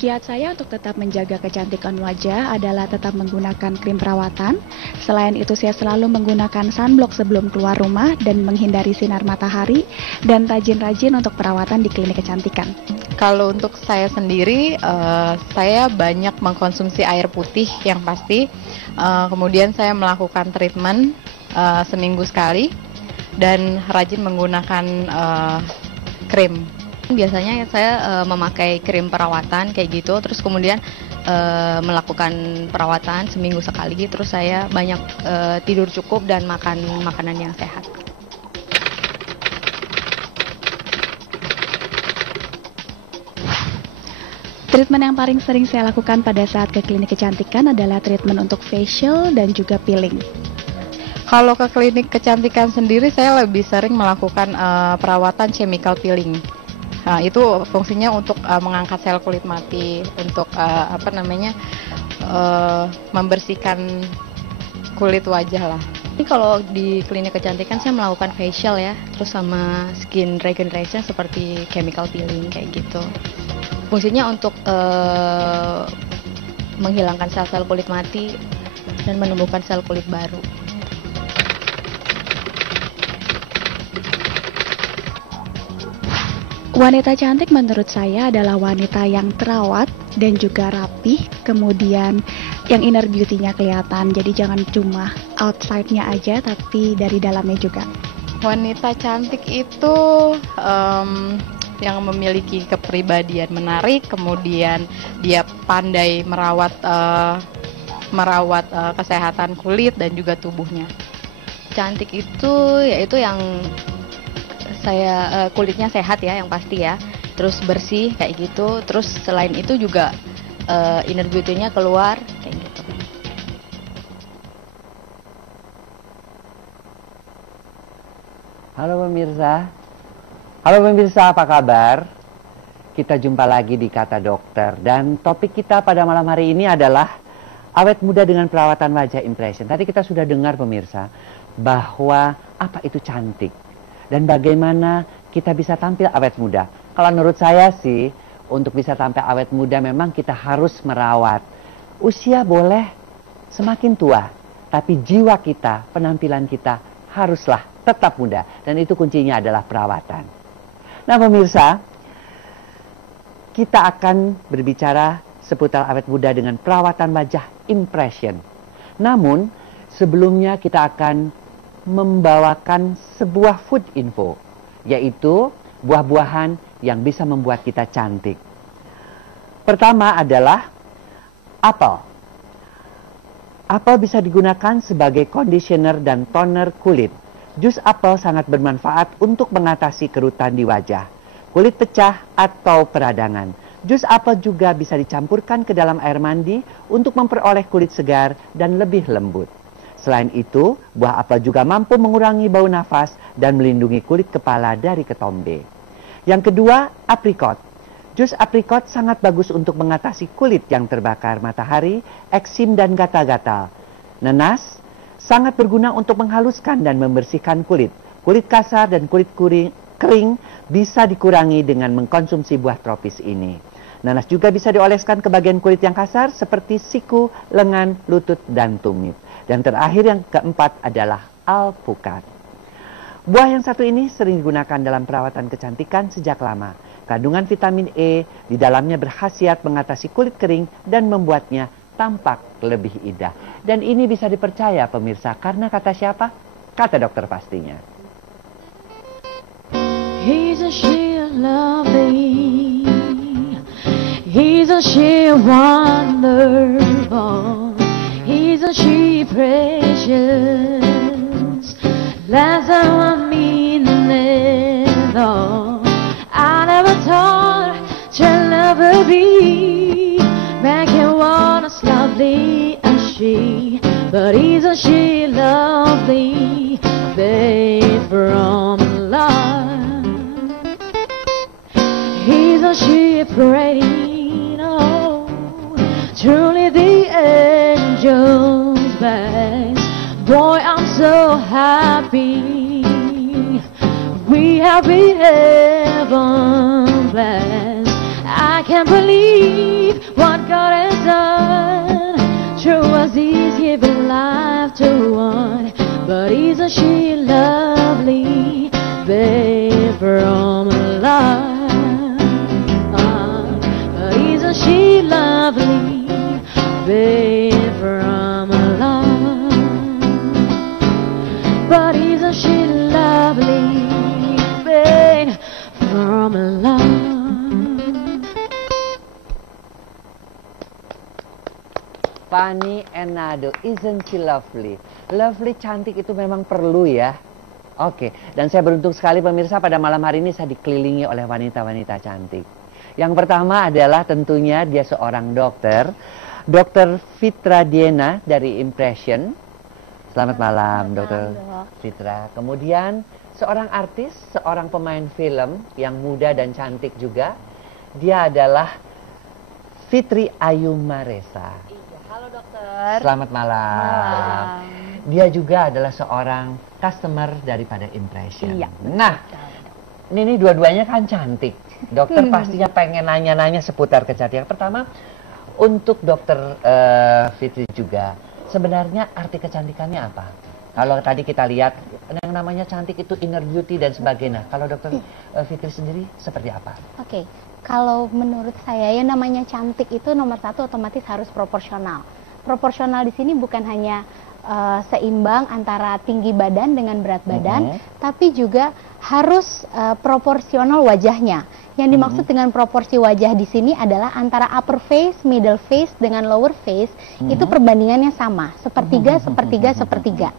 Kiat saya untuk tetap menjaga kecantikan wajah adalah tetap menggunakan krim perawatan. Selain itu saya selalu menggunakan sunblock sebelum keluar rumah dan menghindari sinar matahari dan rajin-rajin untuk perawatan di klinik kecantikan. Kalau untuk saya sendiri, saya banyak mengkonsumsi air putih yang pasti. Kemudian saya melakukan treatment seminggu sekali dan rajin menggunakan krim. Biasanya saya memakai krim perawatan kayak gitu, terus kemudian melakukan perawatan seminggu sekali, terus saya banyak tidur cukup dan makan makanan yang sehat. Treatment yang paling sering saya lakukan pada saat ke klinik kecantikan adalah treatment untuk facial dan juga peeling. Kalau ke klinik kecantikan sendiri, saya lebih sering melakukan perawatan chemical peeling. Nah, itu fungsinya untuk mengangkat sel kulit mati, untuk membersihkan kulit wajah lah. Ini kalau di klinik kecantikan saya melakukan facial ya, terus sama skin regeneration seperti chemical peeling kayak gitu. Fungsinya untuk menghilangkan sel-sel kulit mati dan menumbuhkan sel kulit baru. Wanita cantik menurut saya adalah wanita yang terawat dan juga rapih, kemudian yang inner beauty-nya kelihatan. Jadi jangan cuma outside-nya aja, tapi dari dalamnya juga. Wanita cantik itu yang memiliki kepribadian menarik, kemudian dia pandai merawat kesehatan kulit dan juga tubuhnya. Cantik itu yaitu yang kulitnya sehat ya, yang pasti ya, terus bersih kayak gitu, terus selain itu juga inner beauty-nya keluar kayak gitu. Halo pemirsa, apa kabar? Kita jumpa lagi di Kata Dokter, dan topik kita pada malam hari ini adalah awet muda dengan perawatan wajah impression. Tadi kita sudah dengar pemirsa bahwa apa itu cantik dan bagaimana kita bisa tampil awet muda. Kalau menurut saya sih, untuk bisa tampil awet muda memang kita harus merawat. Usia boleh semakin tua, tapi jiwa kita, penampilan kita haruslah tetap muda. Dan itu kuncinya adalah perawatan. Nah pemirsa, kita akan berbicara seputar awet muda dengan perawatan wajah impression. Namun sebelumnya kita akan membawakan sebuah food info, yaitu buah-buahan yang bisa membuat kita cantik. Pertama adalah apel. Apel bisa digunakan sebagai conditioner dan toner kulit. Jus apel sangat bermanfaat untuk mengatasi kerutan di wajah, kulit pecah atau peradangan. Jus apel juga bisa dicampurkan ke dalam air mandi untuk memperoleh kulit segar dan lebih lembut. Selain itu, buah apel juga mampu mengurangi bau nafas dan melindungi kulit kepala dari ketombe. Yang kedua, aprikot. Jus aprikot sangat bagus untuk mengatasi kulit yang terbakar matahari, eksim dan gatal-gatal. Nanas sangat berguna untuk menghaluskan dan membersihkan kulit. Kulit kasar dan kulit kering bisa dikurangi dengan mengkonsumsi buah tropis ini. Nanas juga bisa dioleskan ke bagian kulit yang kasar seperti siku, lengan, lutut, dan tumit. Dan terakhir yang keempat adalah alpukat. Buah yang satu ini sering digunakan dalam perawatan kecantikan sejak lama. Kandungan vitamin E di dalamnya berkhasiat mengatasi kulit kering dan membuatnya tampak lebih indah. Dan ini bisa dipercaya pemirsa, karena kata siapa? Kata dokter pastinya. He's a sheer lovely, he's a sheer wonderful, he's a sheer precious, less than 1 minute all. I never thought you'll never be make you one as lovely as she, but he's a sheer lovely babe from love. He's a sheer pretty, no, truly the angel's best. Boy, I'm so happy we have been heaven blessed. I can't believe believe what God has done. True as He's given life to one, but isn't she lovely, babe, from love? But isn't she lovely, babe, from love? But isn't she lovely, babe, from love? Fanny Enado, isn't she lovely? Lovely, cantik itu memang perlu ya. Oke, dan saya beruntung sekali pemirsa pada malam hari ini saya dikelilingi oleh wanita-wanita cantik. Yang pertama adalah tentunya dia seorang dokter, Dr. Fitra Diena dari Impression. Selamat malam, Dr. Fitra. Kemudian seorang artis, seorang pemain film yang muda dan cantik juga. Dia adalah Fitri Ayu Maresa. Halo dokter. Selamat malam. Dia juga adalah seorang customer daripada Impression. Iya. Nah, ini dua-duanya kan cantik. Dokter pastinya pengen nanya-nanya seputar kecantikan. Pertama, untuk dokter Fitri juga, sebenarnya arti kecantikannya apa? Kalau tadi kita lihat yang namanya cantik itu inner beauty dan sebagainya. Kalau dokter Fitri sendiri seperti apa? Oke, kalau menurut saya yang namanya cantik itu nomor satu otomatis harus proporsional. Proporsional di sini bukan hanya seimbang antara tinggi badan dengan berat badan, tapi juga harus proporsional wajahnya. Yang dimaksud dengan proporsi wajah di sini adalah antara upper face, middle face dengan lower face itu perbandingannya sama, sepertiga, sepertiga, sepertiga.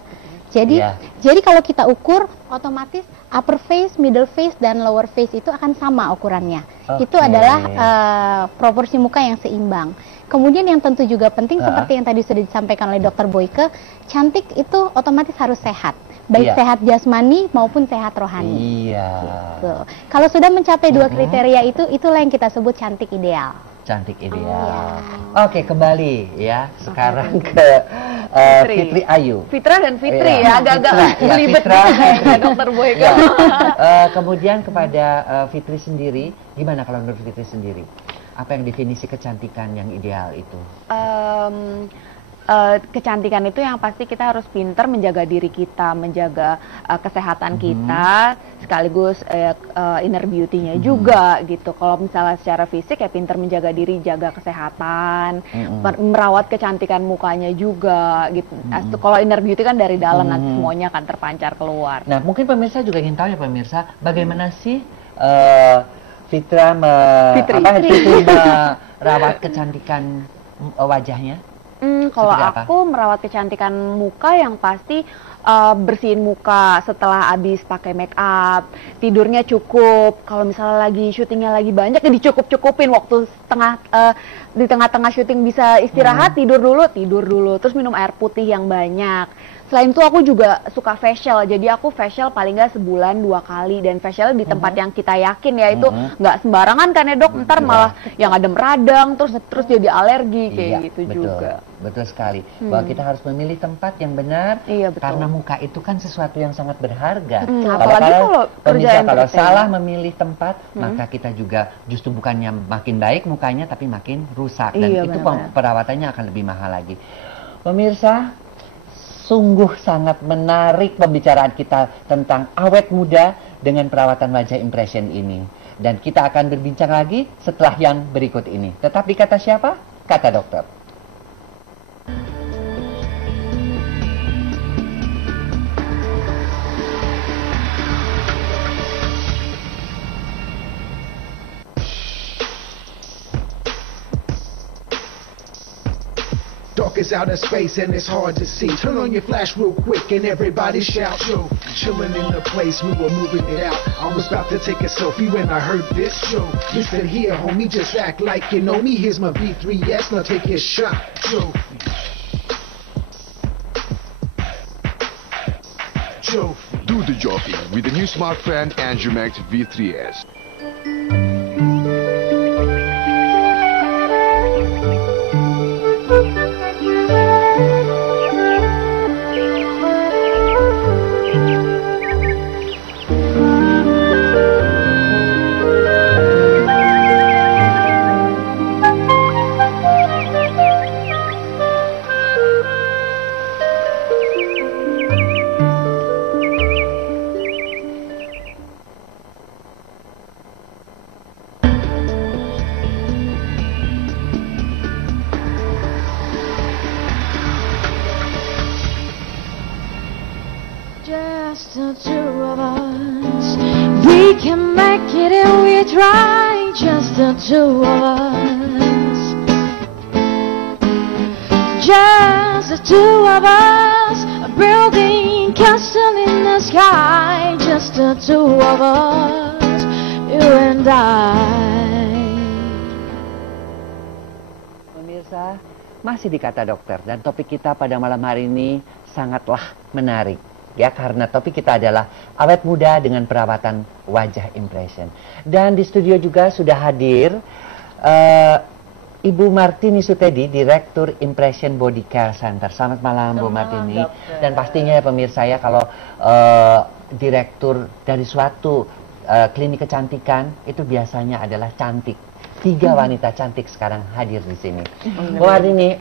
Jadi kalau kita ukur otomatis upper face, middle face dan lower face itu akan sama ukurannya. Itu adalah proporsi muka yang seimbang. Kemudian yang tentu juga penting seperti yang tadi sudah disampaikan oleh Dr. Boyke, cantik itu otomatis harus sehat, baik sehat jasmani maupun sehat rohani. Gitu. Kalau sudah mencapai dua kriteria itulah yang kita sebut cantik ideal. Cantik ideal. Oke, kembali ya sekarang ke Fitri Ayu. Fitra dan Fitri ya, agak-agak libet ya dokter Boyke. Kemudian kepada Fitri sendiri, gimana kalau menurut Fitri sendiri? Apa yang definisi kecantikan yang ideal itu? Kecantikan itu yang pasti kita harus pintar menjaga diri kita, menjaga kesehatan kita, sekaligus inner beauty-nya juga gitu. Kalau misalnya secara fisik ya pintar menjaga diri, jaga kesehatan, merawat kecantikan mukanya juga gitu. Kalau inner beauty kan dari dalam nanti semuanya akan terpancar keluar. Nah, mungkin pemirsa juga ingin tahu ya pemirsa, bagaimana sih Fitri merawat kecantikan wajahnya? Kalau aku merawat kecantikan muka yang pasti bersihin muka setelah habis pakai make up, tidurnya cukup. Kalau misalnya lagi syutingnya lagi banyak ya dicukup-cukupin waktu di tengah-tengah syuting bisa istirahat, tidur dulu, terus minum air putih yang banyak. Selain itu aku juga suka facial, jadi aku facial paling nggak sebulan 2 kali, dan facial di tempat yang kita yakin ya itu nggak sembarangan kan ya dok, ntar malah yang adem radang terus jadi alergi kayak gitu betul, juga. Betul sekali, bahwa kita harus memilih tempat yang benar, karena muka itu kan sesuatu yang sangat berharga. Apalagi kalau salah memilih tempat, maka kita juga justru bukannya makin baik mukanya tapi makin rusak, dan itu perawatannya akan lebih mahal lagi. Pemirsa, sungguh sangat menarik pembicaraan kita tentang awet muda dengan perawatan wajah Impression ini. Dan kita akan berbincang lagi setelah yang berikut ini. Tetap di Kata Siapa? Kata Dokter. Dark is out in space and it's hard to see. Turn on your flash real quick and everybody shout. Yo, chilling in the place, we were moving it out. I was about to take a selfie when I heard this show. Listen here, homie, just act like you know me. Here's my V3S, now take your shot. Yo, do the jogging with the new smart fan Angiomax V3S. the two of us. We can make it if we try, just the two of us. Just the two of us, a building castle in the sky. Just the two of us, you and I. Pemirsa, masih di Kata Dokter dan topik kita pada malam hari ini sangatlah menarik. Ya, karena topik kita adalah awet muda dengan perawatan wajah impression. Dan di studio juga sudah hadir Ibu Martini Sutedi, Direktur Impression Body Care Center. Selamat malam, Bu Martini. Dan pastinya ya pemirsa ya, kalau direktur dari suatu klinik kecantikan itu biasanya adalah cantik. 3 wanita cantik sekarang hadir di sini. Bu Martini,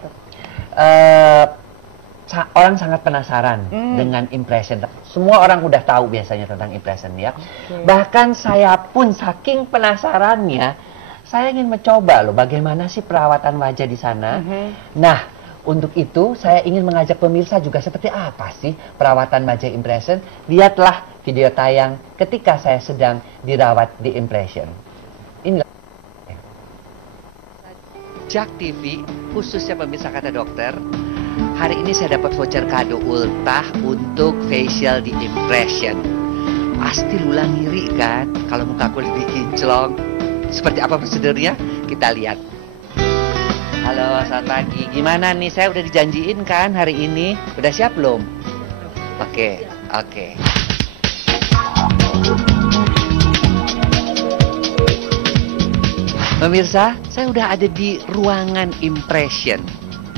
orang sangat penasaran dengan impression. Semua orang udah tahu biasanya tentang impression ya. Bahkan saya pun saking penasarannya, saya ingin mencoba loh bagaimana sih perawatan wajah di sana. Nah, untuk itu saya ingin mengajak pemirsa juga seperti apa sih perawatan wajah impression. Lihatlah video tayang ketika saya sedang dirawat di impression. Inilah Jak TV, khususnya pemirsa Kata Dokter. Hari ini saya dapat voucher kado ultah untuk facial di impression. Pasti lula ngiri kan kalau muka aku lebih kinclong. Seperti apa prosedurnya? Kita lihat. Halo, selamat pagi. Gimana nih? Saya udah dijanjiin kan hari ini? Udah siap belum? Oke. Pemirsa, saya udah ada di ruangan impression,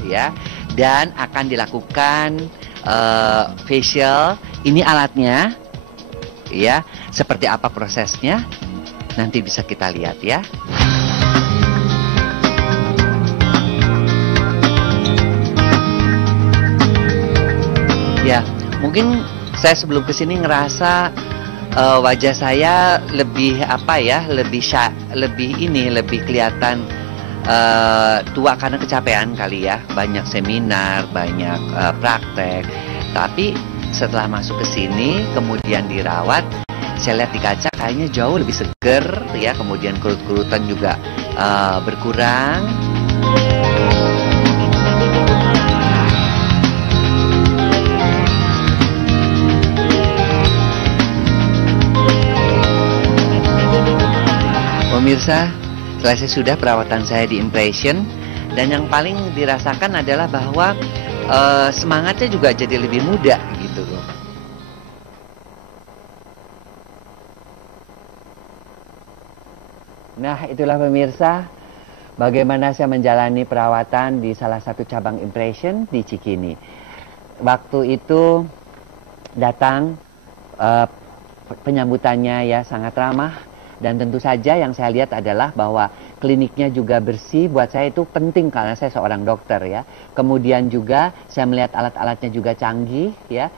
ya, dan akan dilakukan facial. Ini alatnya, ya. Seperti apa prosesnya? Nanti bisa kita lihat ya. Ya, mungkin saya sebelum kesini ngerasa wajah saya lebih lebih kelihatan tua karena kecapean kali ya, banyak seminar, banyak praktek. Tapi setelah masuk ke sini kemudian dirawat, saya lihat di kaca kayaknya jauh lebih seger ya, kemudian kerut-kerutan juga berkurang. Pemirsa, selesai sudah perawatan saya di impression, dan yang paling dirasakan adalah bahwa semangatnya juga jadi lebih muda gitu loh. Nah, itulah pemirsa bagaimana saya menjalani perawatan di salah satu cabang impression di Cikini. Waktu itu datang penyambutannya ya sangat ramah. Dan tentu saja yang saya lihat adalah bahwa kliniknya juga bersih. Buat saya itu penting karena saya seorang dokter ya. Kemudian juga saya melihat alat-alatnya juga canggih ya.